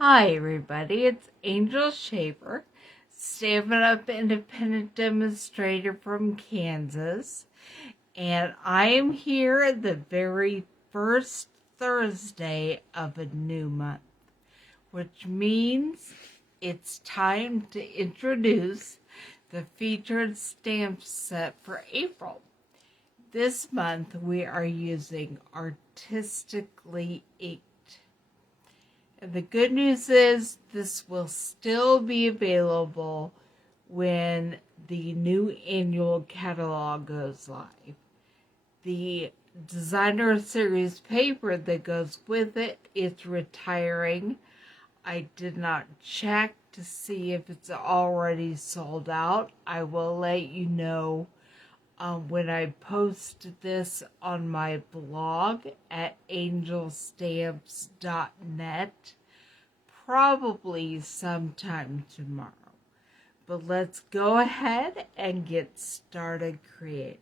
Hi everybody, it's Angel Shaper, Stampin Up independent demonstrator from Kansas, and I am here the very first Thursday of a new month, which means it's time to introduce the featured stamp set for April. This month we are using Artistically Inked. The good news is this will still be available when the new annual catalog goes live. The designer series paper that goes with it is retiring. I did not check to see if it's already sold out. I will let you know when I post this on my blog at angelstamps.net, probably sometime tomorrow. But let's go ahead and get started creating.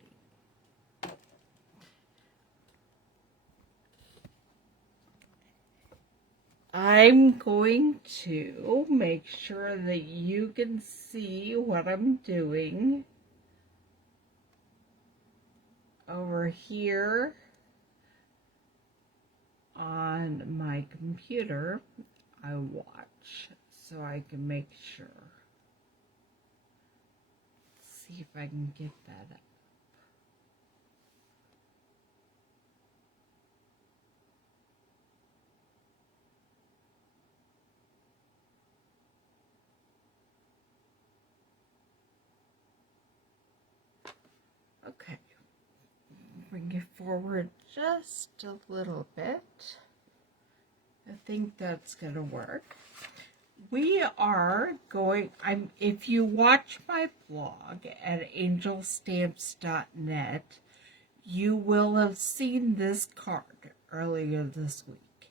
I'm going to make sure that you can see what I'm doing. Over here on my computer, I watch so I can make sure. Let's see if I can get that up. Okay. Bring it forward just a little bit. I think that's gonna work. We are going, if you watch my blog at angelstamps.net, you will have seen this card earlier this week.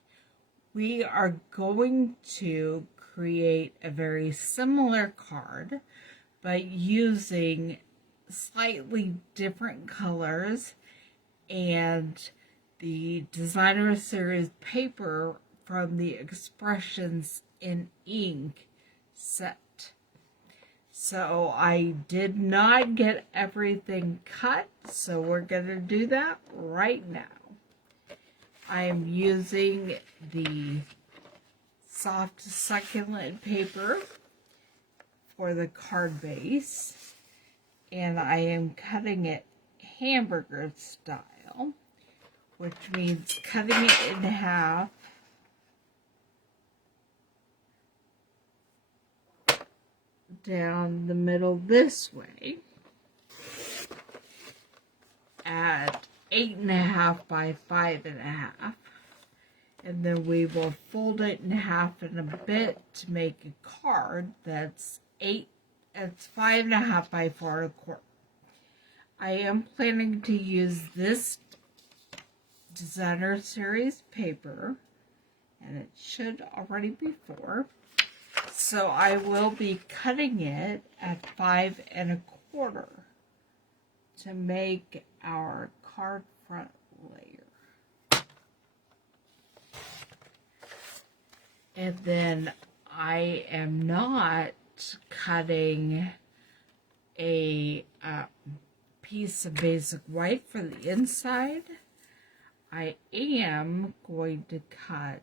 We are going to create a very similar card, but using slightly different colors and the designer series paper from the Expressions in Ink set. So I did not get everything cut, so we're going to do that right now. I am using the soft succulent paper for the card base, and I am cutting it hamburger style, which means cutting it in half down the middle this way at 8.5 by 5.5, and then we will fold it in half in a bit to make a card that's 5.5 by 4.25. I am planning to use this designer series paper, and it should already be 4. So I will be cutting it at 5.25 to make our card front layer. And then I am not cutting a piece of basic white for the inside. I am going to cut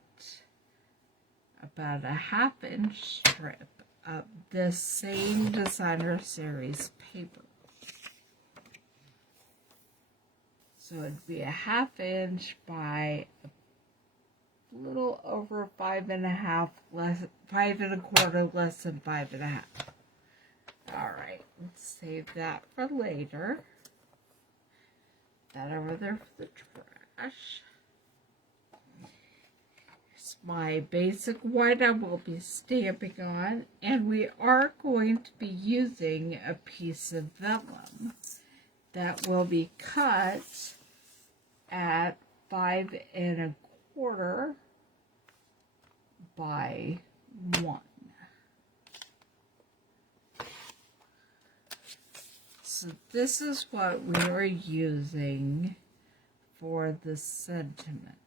about a 1/2 inch strip of this same designer series paper. So it'd be a 1/2 inch by a little over 5.5, 5.25, less than 5.5. Alright, let's save that for later. That over there for the trash. Here's my basic white I will be stamping on, and we are going to be using a piece of vellum that will be cut at 5.25 by 1. So this is what we are using for the sentiment.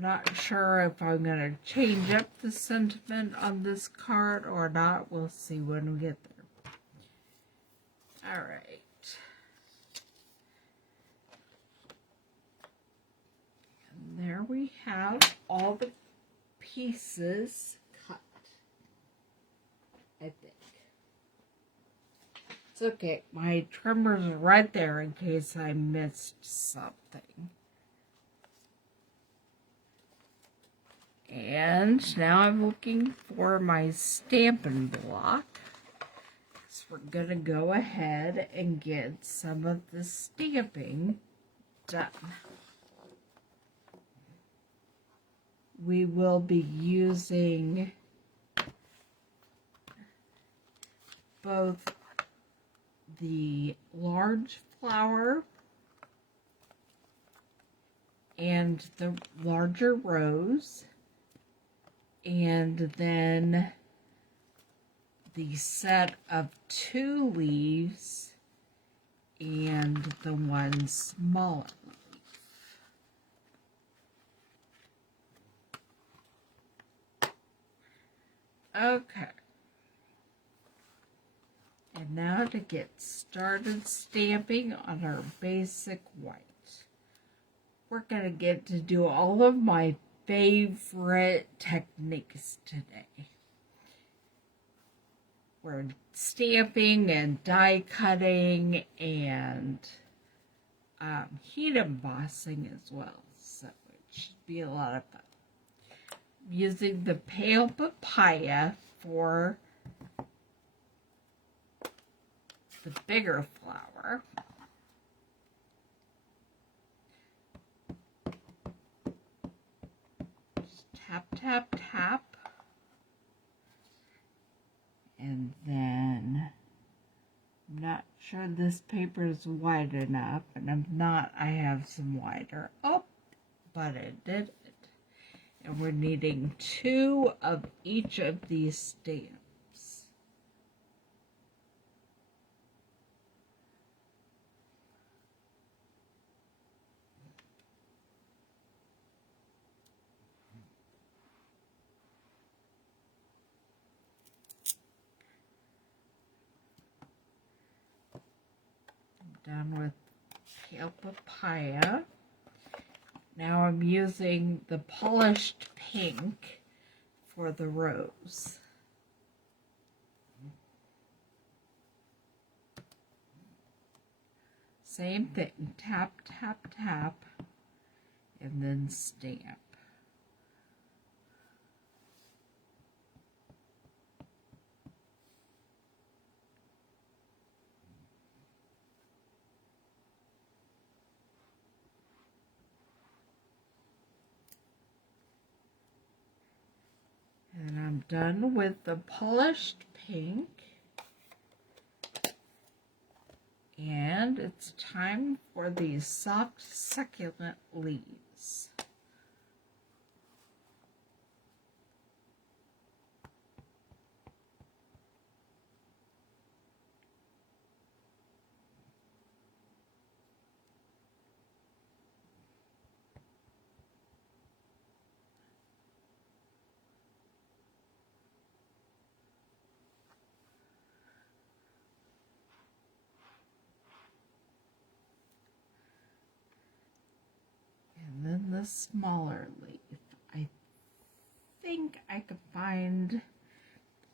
Not sure if I'm going to change up the sentiment on this card or not. We'll see when we get there. All right. And there we have all the pieces cut, I think. It's okay. My trimmer's right there in case I missed something. And now I'm looking for my Stampin' Block. So we're going to go ahead and get some of the stamping done. We will be using both the large flower and the larger rose, and then the set of 2 leaves and the one smaller leaf. Okay. And now to get started stamping on our basic white. We're going to get to do all of my favorite techniques today. We're stamping and die cutting and heat embossing as well, so it should be a lot of fun. I'm using the pale papaya for the bigger flower. Just tap, tap, tap. And then, I'm not sure this paper is wide enough, and if not, I have some wider. Oh, but it did it. And we're needing 2 of each of these stamps. Done with pale papaya. Now I'm using the polished pink for the rose. Same thing, tap, tap, tap, and then stamp. And I'm done with the polished pink. And it's time for these soft, succulent leaves. And then the smaller leaf. I think I could find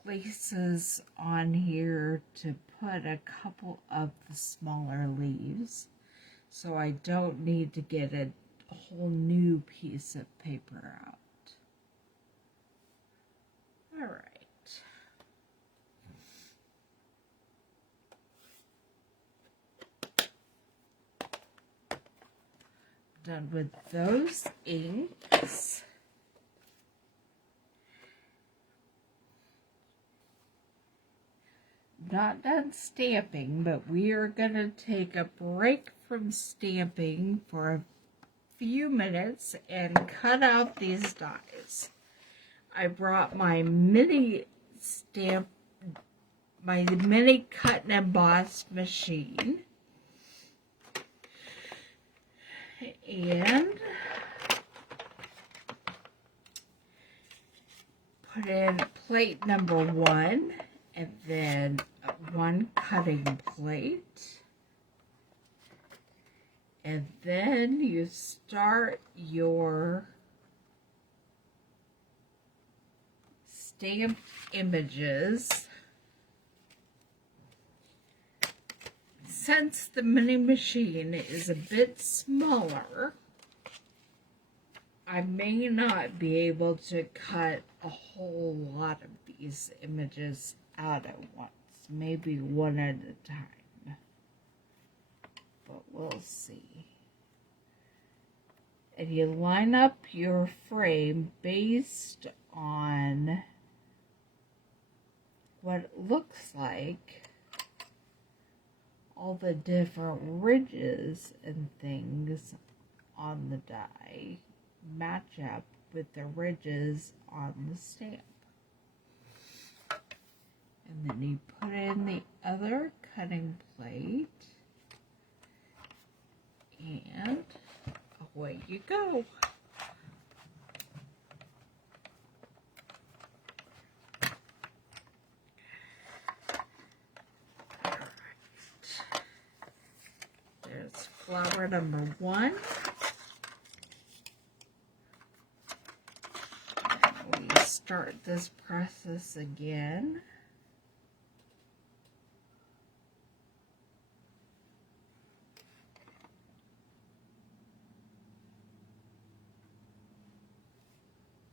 places on here to put a couple of the smaller leaves, so I don't need to get a whole new piece of paper out. All right. Done with those inks. Not done stamping, but we are going to take a break from stamping for a few minutes and cut out these dies. I brought my mini cut and emboss machine. And put in plate number 1 and then 1 cutting plate. And then you start your stamped images. Since the mini machine is a bit smaller, I may not be able to cut a whole lot of these images out at once, maybe one at a time, but we'll see. And you line up your frame based on what it looks like all the different ridges and things on the die match up with the ridges on the stamp. And then you put in the other cutting plate and away you go. There's flower number 1. And we start this process again.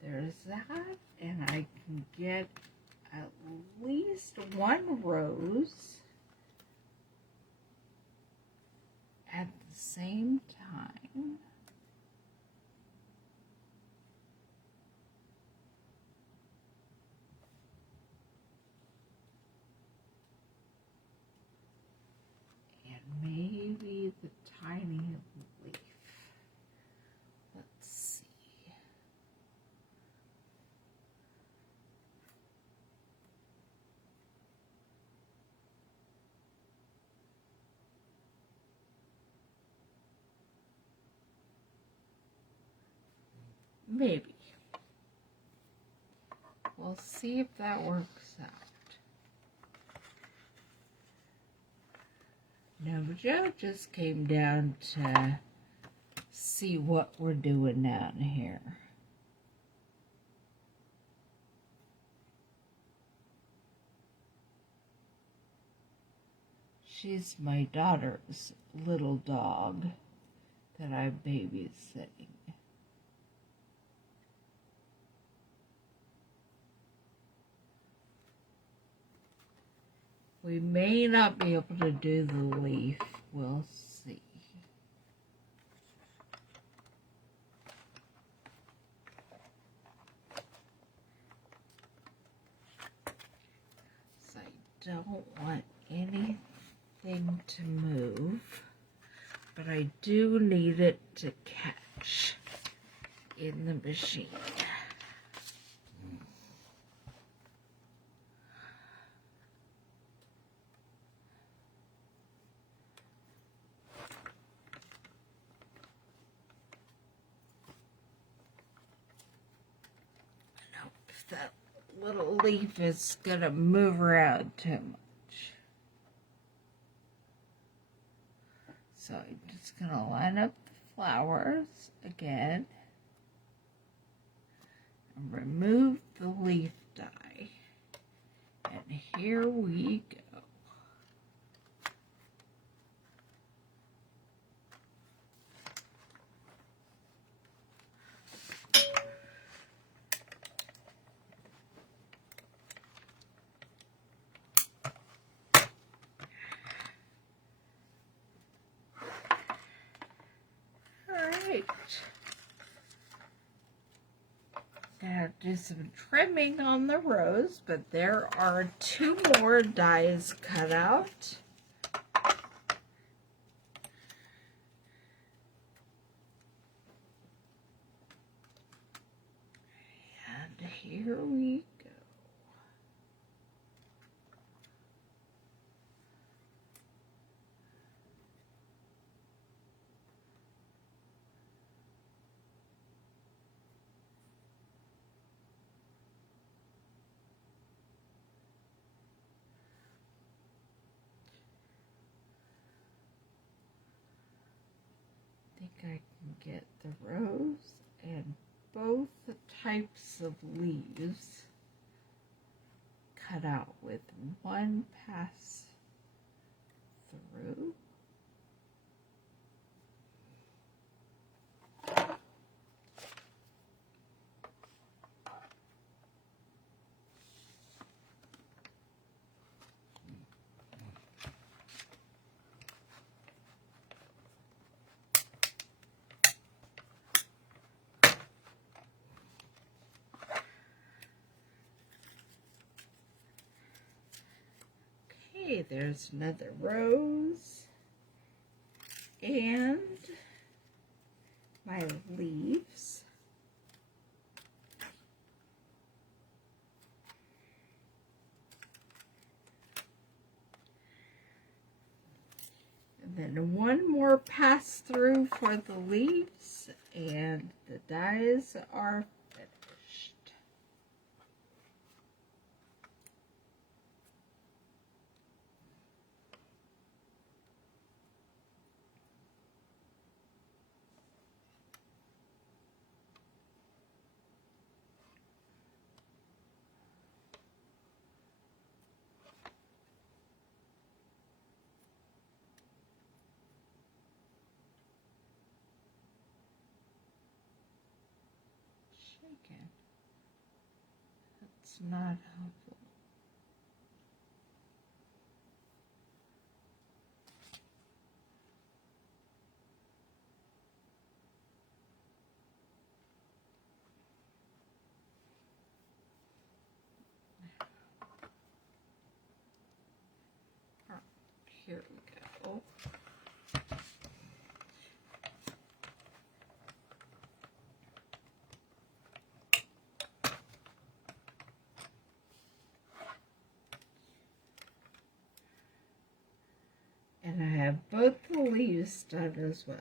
There's that, and I can get at least 1 rose at the same time. And maybe the tiny leaf. Let's see. Maybe. We'll see if that works out. Joe just came down to see what we're doing down here. She's my daughter's little dog that I'm babysitting. We may not be able to do the leaf. We'll see. So I don't want anything to move, but I do need it to catch in the machine. That little leaf is gonna move around too much. So I'm just gonna line up the flowers again and remove the leaf die. And here we go. Now do some trimming on the rose, but there are 2 more dies cut out. And here we go. Get the rose and both types of leaves cut out with one pass through. Okay, there's another rose and my leaves. And then one more pass through for the leaves, and the dies are finished. Shaken. That's not helpful. Oh, here we go. And I have both the leaves done as well.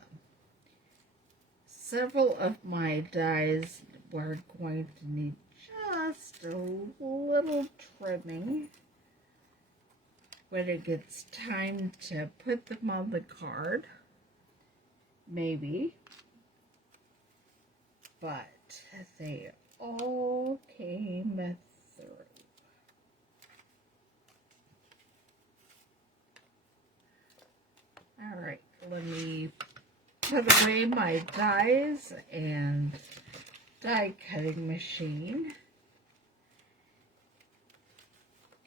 Several of my dies were going to need just a little trimming when it gets time to put them on the card, maybe, but they all came through. All right, let me put away my dies and die cutting machine.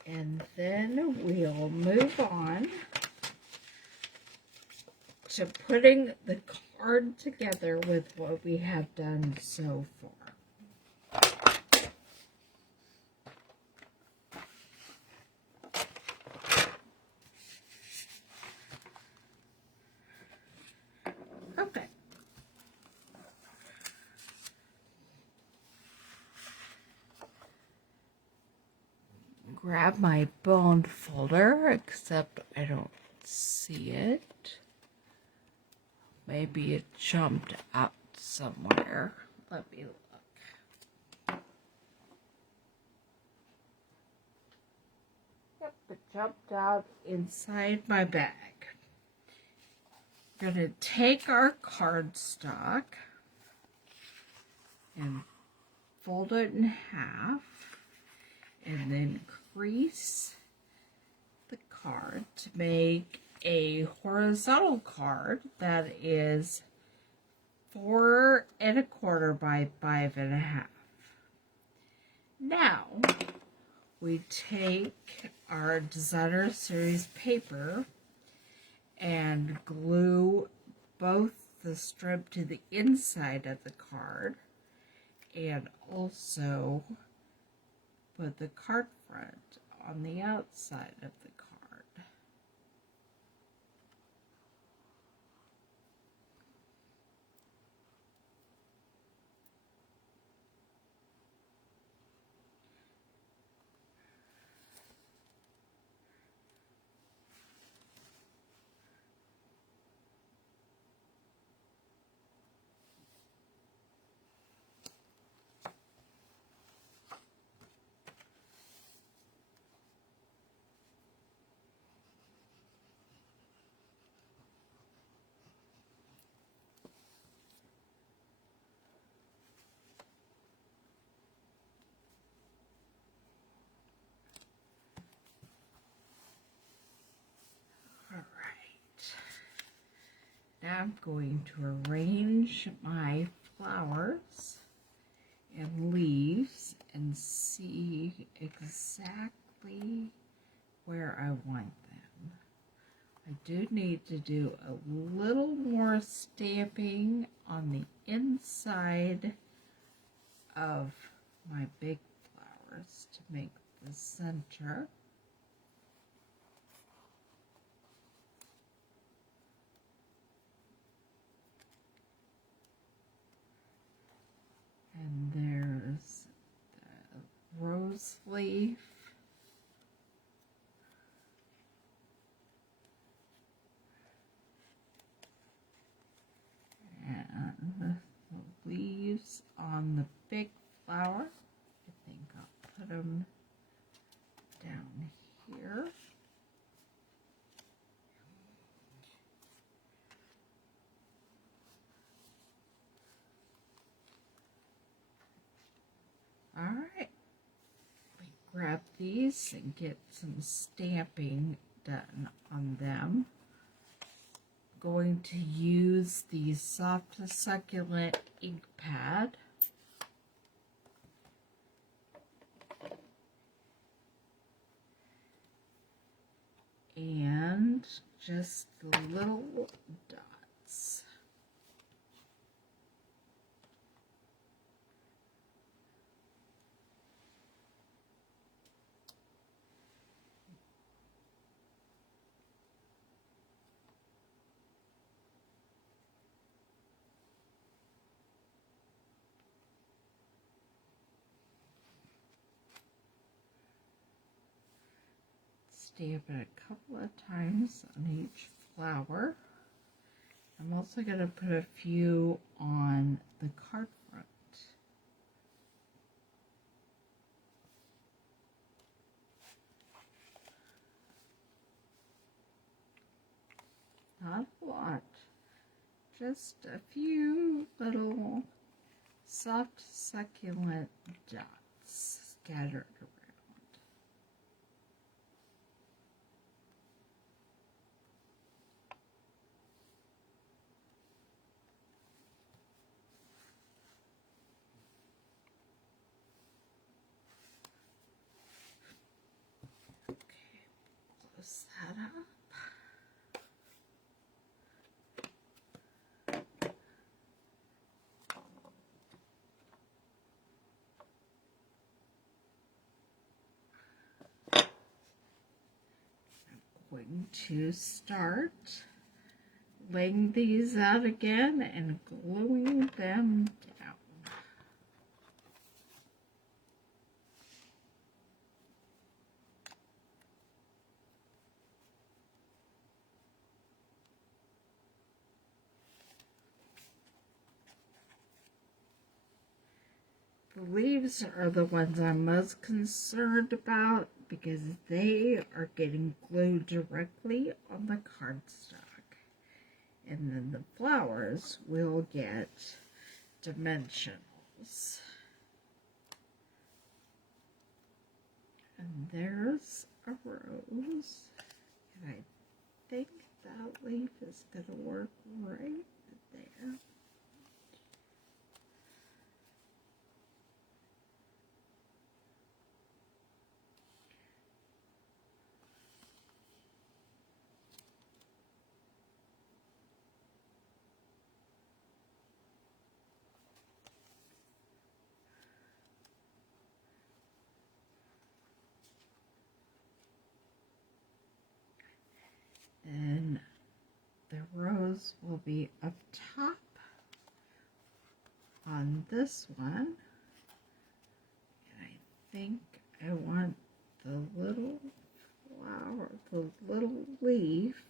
And then we'll move on to putting the card together with what we have done so far. Okay. Grab my bone folder, except I don't see it. Maybe it jumped out somewhere. Let me look. Yep, it jumped out inside my bag. We're going to take our cardstock and fold it in half and then crease the card to make a horizontal card that is 4 1/4 by 5 1/2. Now we take our designer series paper and glue both the strip to the inside of the card and also put the card front on the outside of the card. I'm going to arrange my flowers and leaves and see exactly where I want them. I do need to do a little more stamping on the inside of my big flowers to make the center. And there's the rose leaf. And the leaves on the big flower. I think I'll put them down here. All right. We grab these and get some stamping done on them. Going to use the soft succulent ink pad. And just little dots. Stamp it a couple of times on each flower. I'm also going to put a few on the card front. Not a lot, just a few little soft succulent dots scattered around. Close that up. I'm going to start laying these out again and gluing them down. The leaves are the ones I'm most concerned about because they are getting glued directly on the cardstock. And then the flowers will get dimensionals. And there's a rose. And I think that leaf is going to work right there. And the rose will be up top on this one. And I think I want the little flower, the little leaf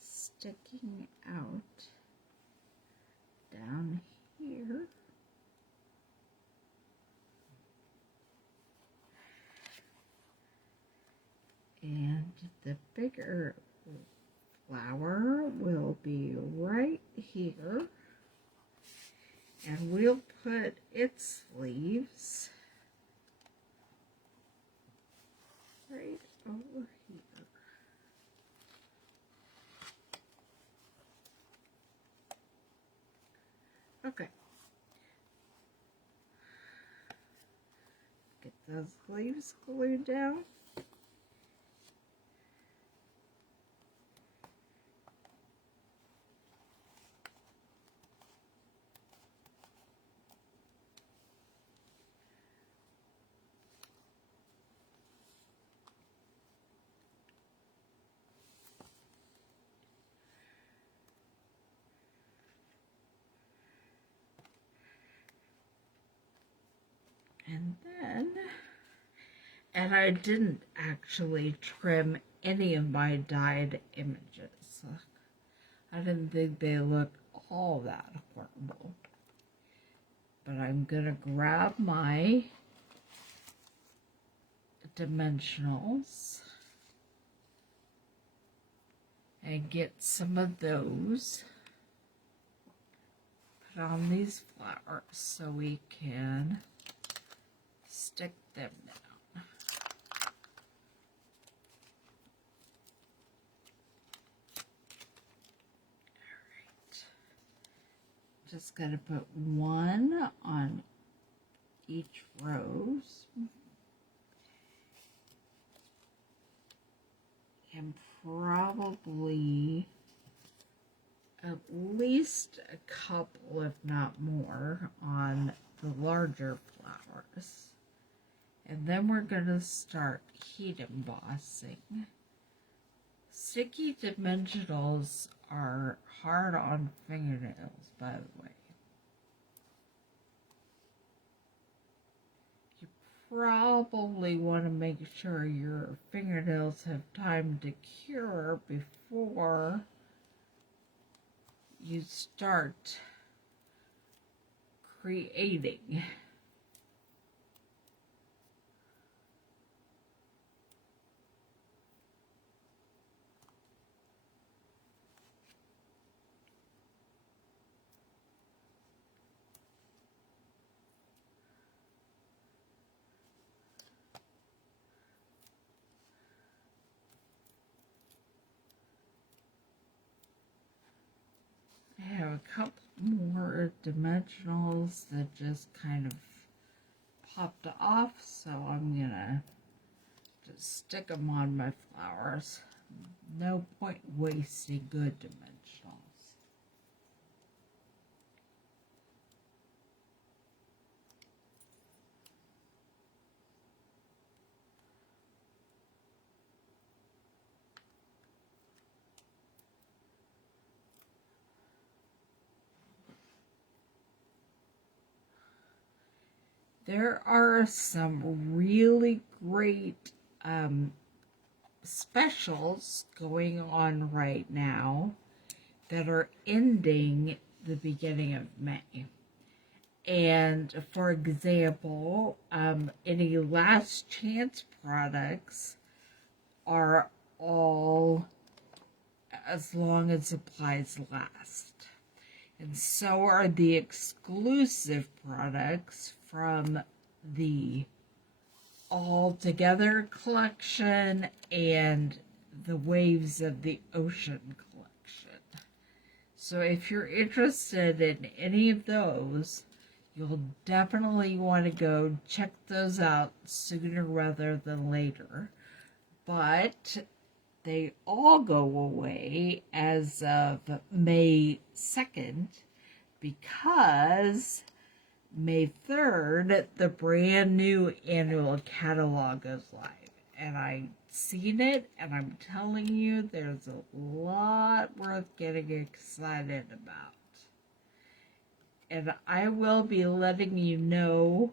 sticking out down here. And the bigger flower will be right here. And we'll put its leaves right over here. Okay. Get those leaves glued down. And then, and I didn't actually trim any of my dyed images. I didn't think they looked all that horrible. But I'm going to grab my dimensionals and get some of those. Put on these flowers so we can stick them down. Alright. Just gotta put one on each rose. And probably at least a couple, if not more, on the larger flowers. And then we're going to start heat embossing. Sticky dimensionals are hard on fingernails, by the way. You probably want to make sure your fingernails have time to cure before you start creating. I have a couple more dimensionals that just kind of popped off, so I'm gonna just stick them on my flowers. No point wasting good dimensionals. There are some really great specials going on right now that are ending the beginning of May. And for example, any last chance products are all as long as supplies last. And so are the exclusive products from the All Together collection and the Waves of the Ocean collection. So if you're interested in any of those, you'll definitely want to go check those out sooner rather than later. But they all go away as of May 2nd because May 3rd, the brand new annual catalog goes live. And I've seen it, and I'm telling you, there's a lot worth getting excited about. And I will be letting you know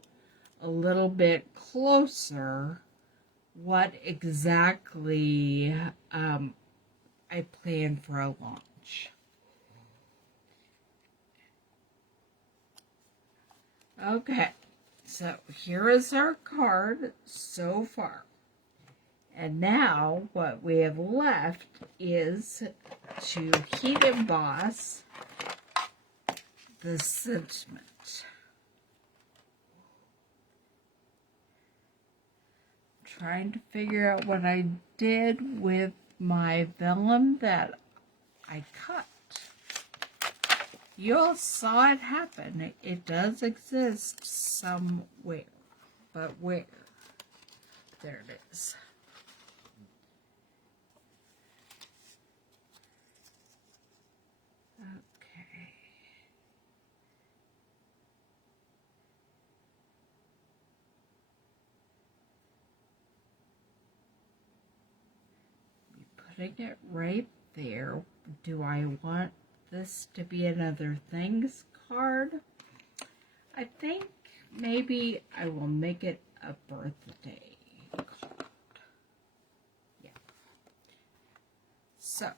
a little bit closer what exactly I plan for a launch. Okay, so here is our card so far. And now what we have left is to heat emboss the sentiment. Trying to figure out what I did with my vellum that I cut. you all saw it happen. It does exist somewhere. But where? There it is. Okay. Putting it right there. Do I want this to be another thanks card? I think maybe I will make it a birthday card. Yeah. So,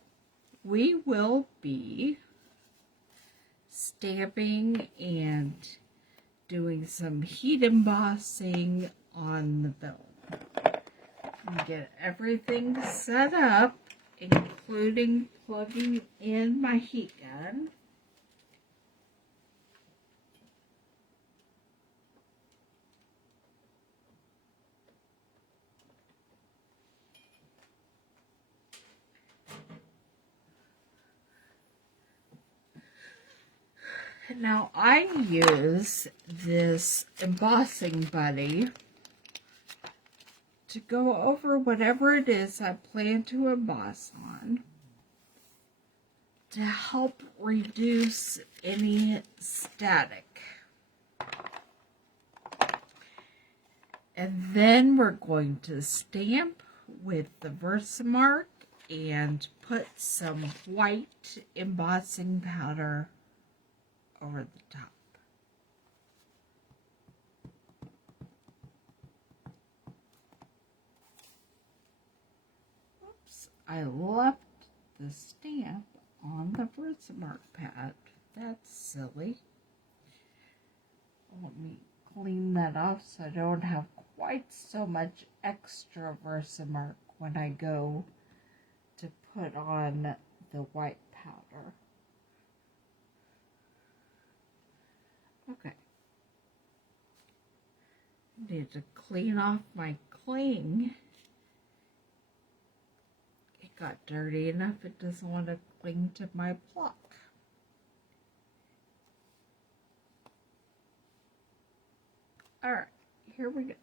we will be stamping and doing some heat embossing on the film. Get everything set up, including plugging in my heat gun. Now I use this embossing buddy to go over whatever it is I plan to emboss on to help reduce any static. And then we're going to stamp with the Versamark and put some white embossing powder over the top. Oops, I left the stamp on the Versamark pad. That's silly. Let me clean that off so I don't have quite so much extra Versamark when I go to put on the white powder. Okay. I need to clean off my cling. It got dirty enough it doesn't want to cling to my block. Alright, here we go.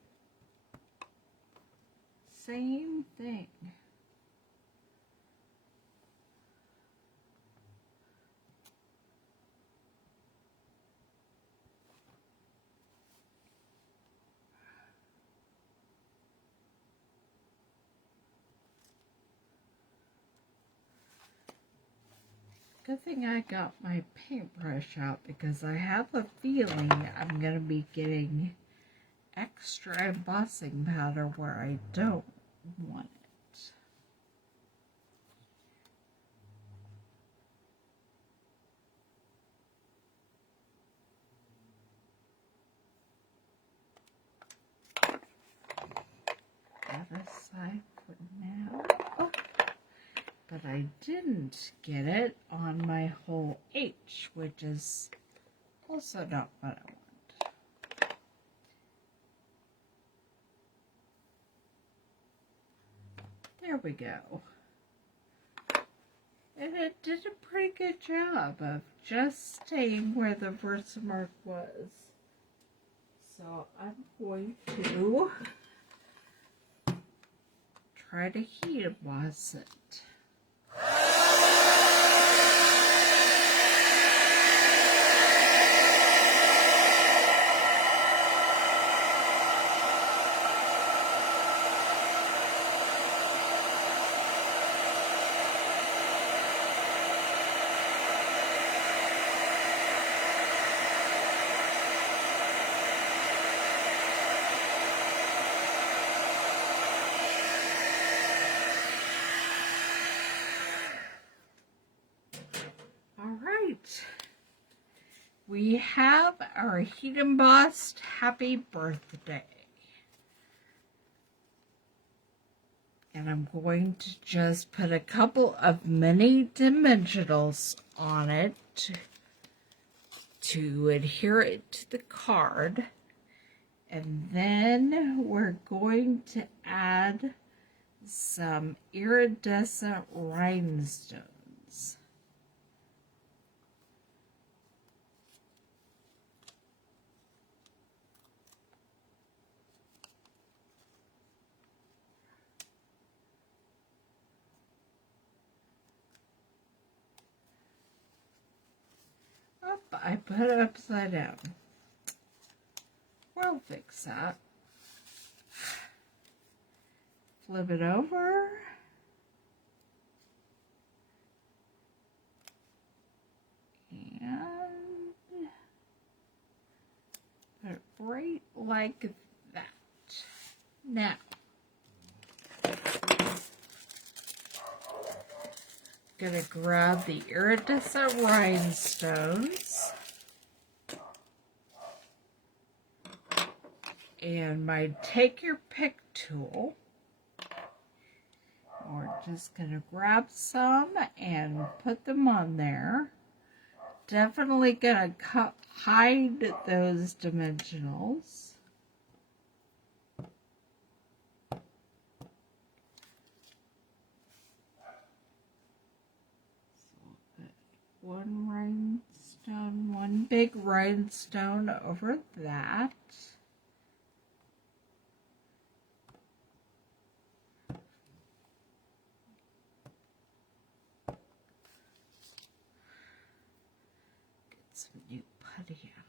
Same thing. Good thing I got my paintbrush out because I have a feeling I'm going to be getting extra embossing powder where I don't want it. That aside for now. Oh. But I didn't get it on my whole H, which is also not what I want. There we go. And it did a pretty good job of just staying where the Versamark was. So I'm going to try to heat emboss it. We have our heat embossed happy birthday. And I'm going to just put a couple of mini dimensionals on it to adhere it to the card. And then we're going to add some iridescent rhinestones. I put it upside down. We'll fix that. Flip it over. And put it right like that. Now, gonna grab the iridescent rhinestones and my take your pick tool. We're just gonna grab some and put them on there. Definitely gonna hide those dimensionals. One rhinestone, one big rhinestone over that. Get some new putty out.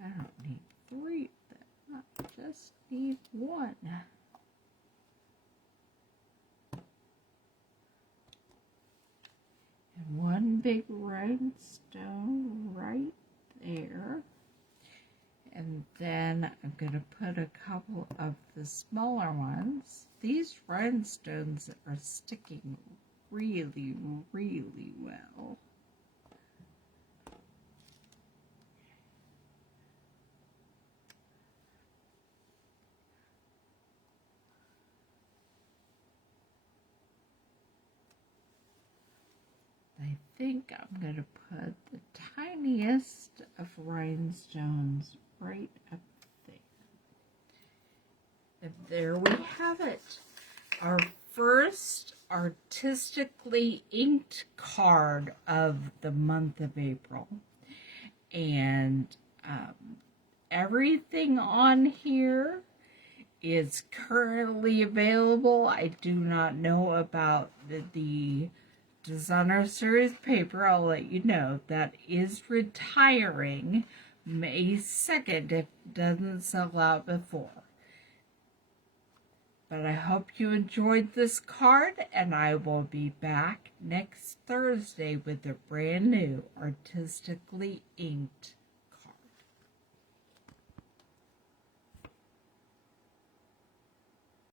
I don't need 3. I just need 1. And one big rhinestone right there. And then I'm going to put a couple of the smaller ones. These rhinestones are sticking really, really well. I think I'm going to put the tiniest of rhinestones right up there. And there we have it. Our first artistically inked card of the month of April. And everything on here is currently available. I do not know about the Designer Series paper. I'll let you know that is retiring May 2nd if it doesn't sell out before. But I hope you enjoyed this card, and I will be back next Thursday with a brand new Artistically Inked